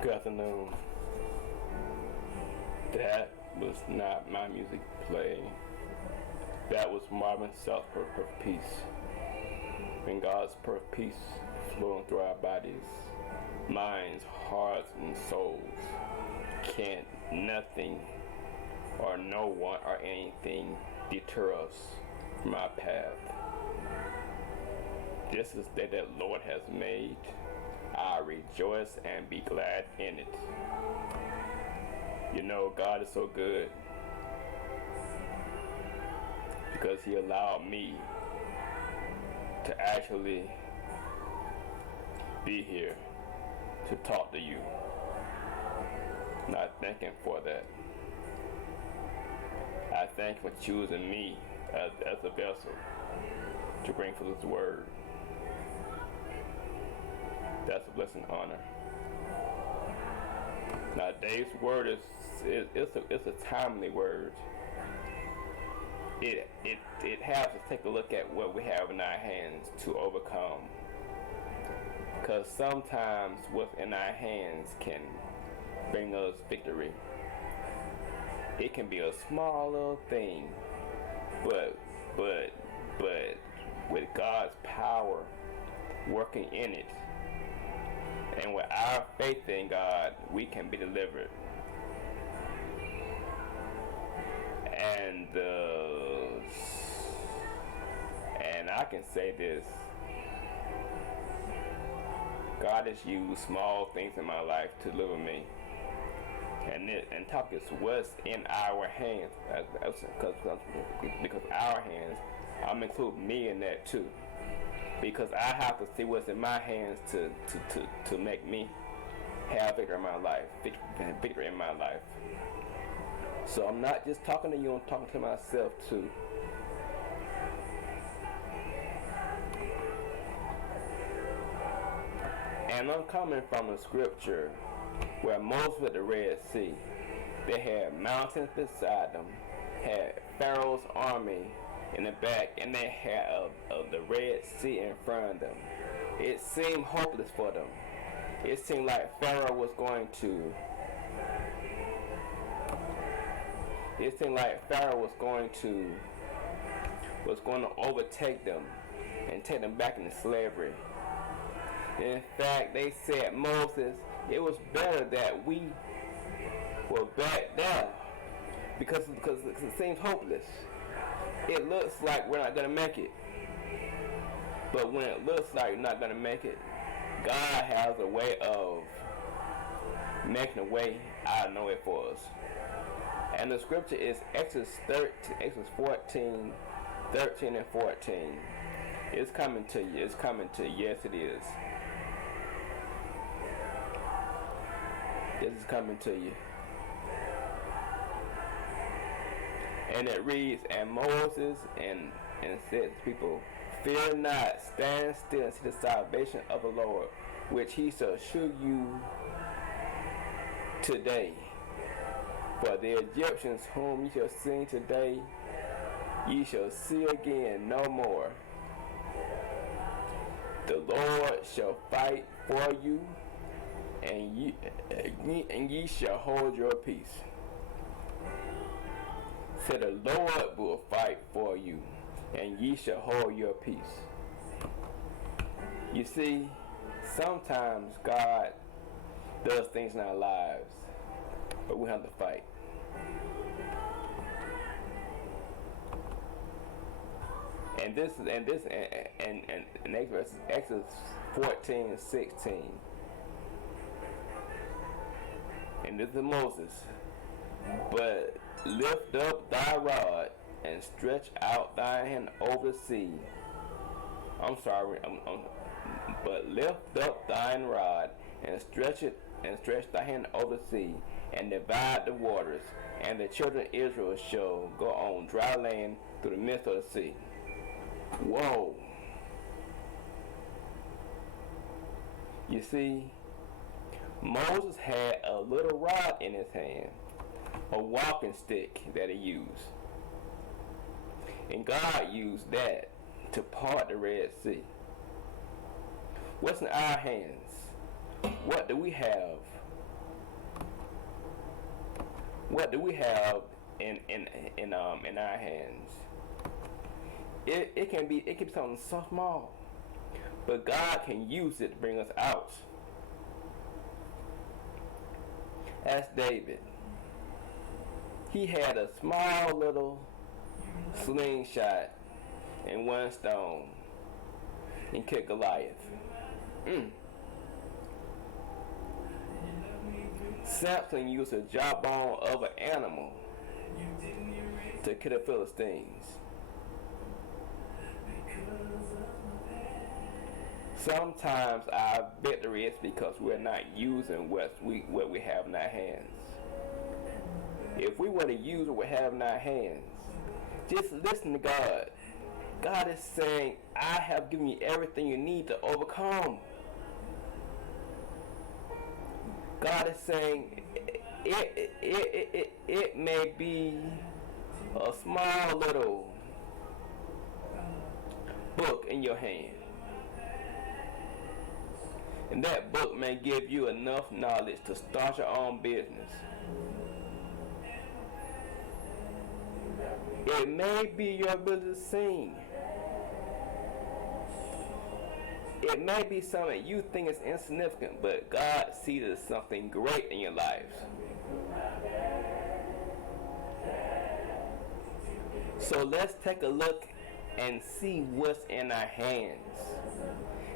Good afternoon. That was not my music playing. That was Marvin South's Perfect Peace. When God's perfect peace flowing through our bodies, minds, hearts, and souls, can't nothing or no one or anything deter us from our path. This is the day that the Lord has made. I rejoice and be glad in it. You know, God is so good because He allowed me to actually be here to talk to you. Not thank Him for that. I thank Him for choosing me as a vessel to bring forth His word. That's a blessing and honor. Now, today's word is a timely word. It has to take a look at what we have in our hands to overcome. Because sometimes what's in our hands can bring us victory. It can be a small little thing, but with God's power working in it, and with our faith in God, we can be delivered. And I can say this: God has used small things in my life to deliver me. And talk is what's in our hands, because our hands, I'm including me in that too. Because I have to see what's in my hands to make me have victory in my life. Victory in my life. So I'm not just talking to you, I'm talking to myself too. And I'm coming from a scripture where Moses at the Red Sea, they had mountains beside them, had Pharaoh's army in the back, and they had the Red Sea in front of them. It seemed hopeless for them. It seemed like Pharaoh was going to overtake them and take them back into slavery. In fact, they said, Moses, it was better that we were back there because it seems hopeless. It looks like we're not going to make it. But when it looks like you're not going to make it, God has a way of making a way out of no way for us. And the scripture is Exodus 14, 13 and 14. It's coming to you. It's coming to you. Yes, it is. This is coming to you. And it reads, and Moses and said to people, fear not, stand still and see the salvation of the Lord, which He shall shew you today. For the Egyptians whom ye shall see today, ye shall see again no more. The Lord shall fight for you, and ye shall hold your peace. Said the Lord will fight for you, and ye shall hold your peace. You see, sometimes God does things in our lives, but we have to fight. And this next verse is Exodus 14:16. And this is Moses. But lift up thy rod and stretch out thy hand over the sea. But lift up thine rod and stretch thy hand over the sea, and divide the waters, and the children of Israel shall go on dry land through the midst of the sea. Whoa. You see, Moses had a little rod in his hand, a walking stick that he used. And God used that to part the Red Sea. What's in our hands? What do we have What do we have in our hands? It can be something so small, but God can use it to bring us out. Ask David. He had a small little slingshot and one stone and killed Goliath. Samson used a jawbone of an animal to kill the Philistines. Sometimes our victory is because we're not using what we have in our hands. If we want to use what we have in our hands, just listen to God. God is saying, I have given you everything you need to overcome. God is saying, it may be a small little book in your hand. And that book may give you enough knowledge to start your own business. It may be your ability to sing. It may be something you think is insignificant, but God sees it as something great in your life. So let's take a look and see what's in our hands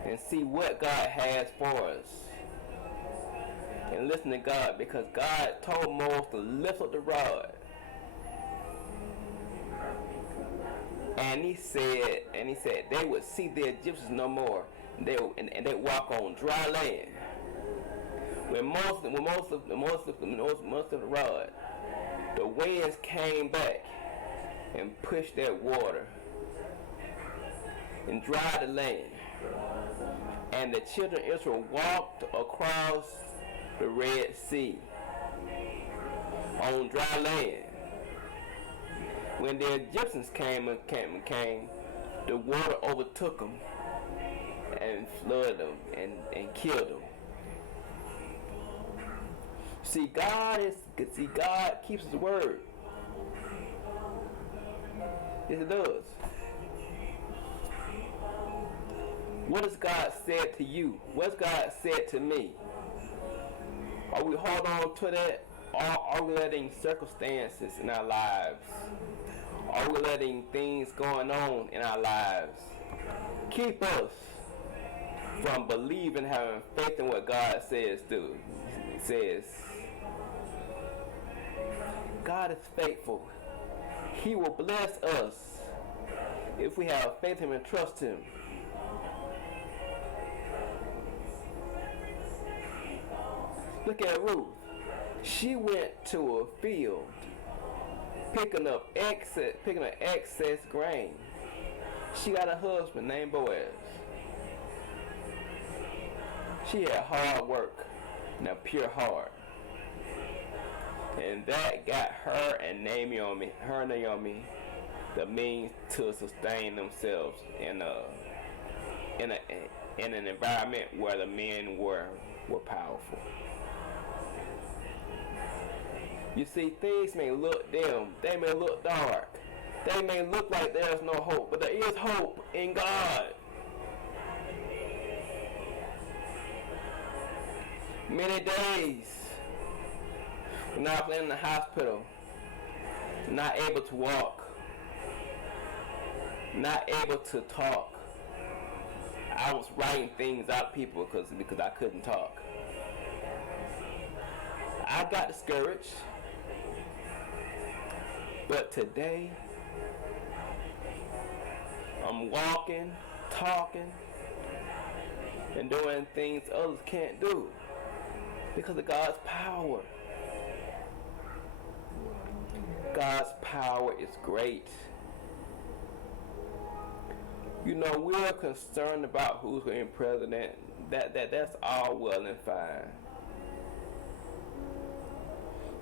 and see what God has for us. And listen to God, because God told Moses to lift up the rod. And he said they would see the Egyptians no more. They walk on dry land. When most of the rod, the winds came back and pushed that water and dried the land. And the children of Israel walked across the Red Sea on dry land. When the Egyptians came, the water overtook them and flooded them and killed them. See, God keeps His word. Yes, it does. What has God said to you? What's God said to me? Are we holding on to that, or are we letting circumstances in our lives? Are we letting things going on in our lives keep us from believing, having faith in what God says? God is faithful. He will bless us if we have faith in Him and trust Him. Look at Ruth. She went to a field picking up excess grain. She got a husband named Boaz. She had hard work and a pure heart. And that got her and Naomi the means to sustain themselves in an environment where the men were powerful. You see, things may look dim, they may look dark, they may look like there's no hope, but there is hope in God. Many days when I was in the hospital, not able to walk, not able to talk, I was writing things out to people because I couldn't talk. I got discouraged. But today, I'm walking, talking, and doing things others can't do because of God's power. God's power is great. You know, we're concerned about who's going to be president. That's all well and fine.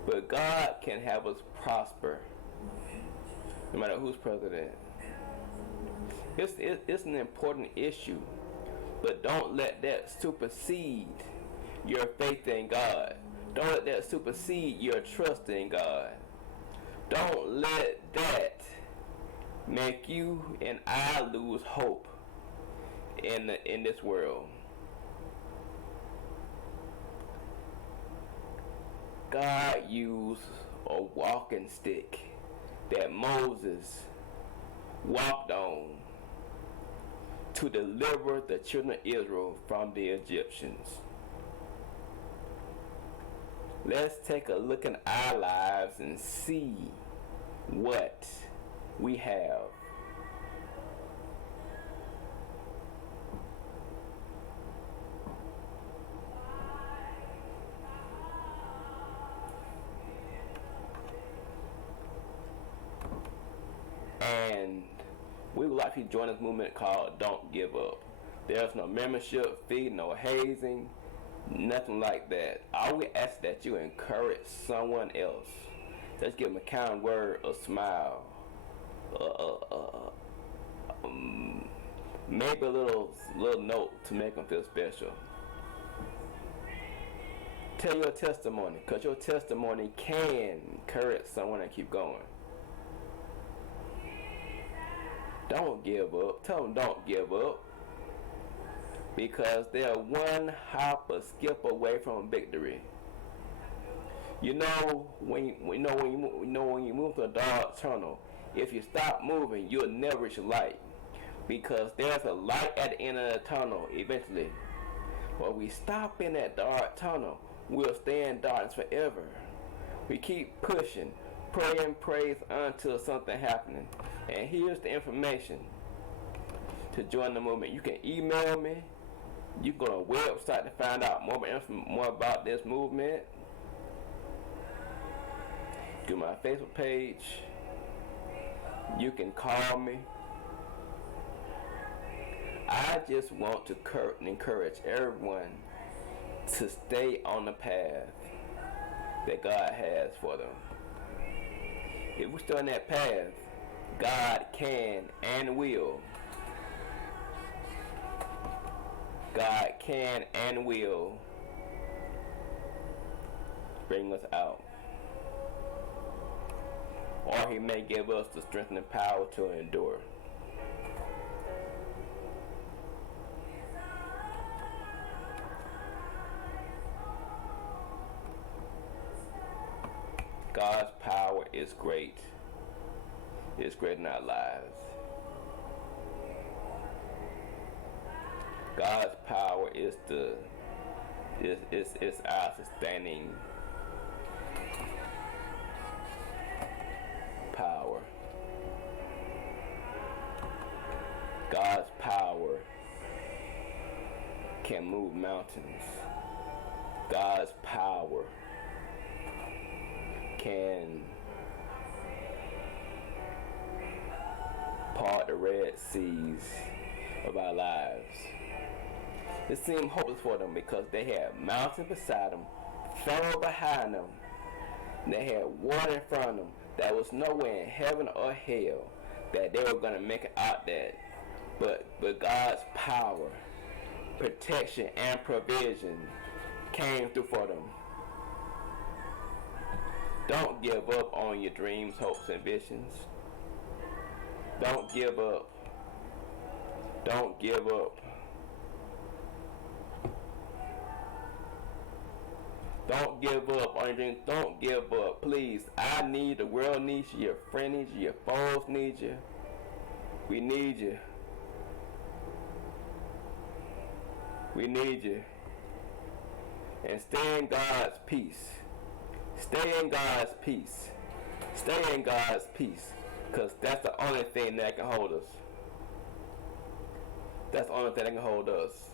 But God can have us prosper no matter who's president. It's an important issue, but don't let that supersede your faith in God. Don't let that supersede your trust in God. Don't let that make you and I lose hope in this world. God used a walking stick that Moses walked on to deliver the children of Israel from the Egyptians. Let's take a look in our lives and see what we have. And we would like to join this movement called Don't Give Up. There's no membership fee, no hazing, nothing like that. All we ask that you encourage someone else. Just give them a kind word, a smile, maybe a little note to make them feel special. Tell your testimony, because your testimony can encourage someone and keep going. Don't give up. Tell them don't give up. Because they're one hop or skip away from victory. You know when you move to a dark tunnel, if you stop moving, you'll never reach a light. Because there's a light at the end of the tunnel eventually. But we stop in that dark tunnel, we'll stay in darkness forever. We keep pushing, praying, praise until something happening. And here's the information to join the movement. You can email me. You can go to a website to find out more about this movement. Do my Facebook page. You can call me. I just want to encourage everyone to stay on the path that God has for them. If we stay on that path, God can and will. God can and will bring us out. Or He may give us the strength and power to endure. God's power is great. It's great in our lives. God's power is our sustaining power. God's power can move mountains. God's power can part the Red Seas of our lives. It seemed hopeless for them because they had mountains beside them, Pharaoh behind them, and they had water in front of them that was nowhere in heaven or hell that they were going to make it out that. But God's power, protection, and provision came through for them. Don't give up on your dreams, hopes, and visions. Don't give up. Don't give up. Don't give up on your dreams. Don't give up. Please, I need, the world needs you, your friend needs you, your foes need you. We need you. We need you. And stay in God's peace. Stay in God's peace. Stay in God's peace. Because that's the only thing that can hold us. That's the only thing that can hold us.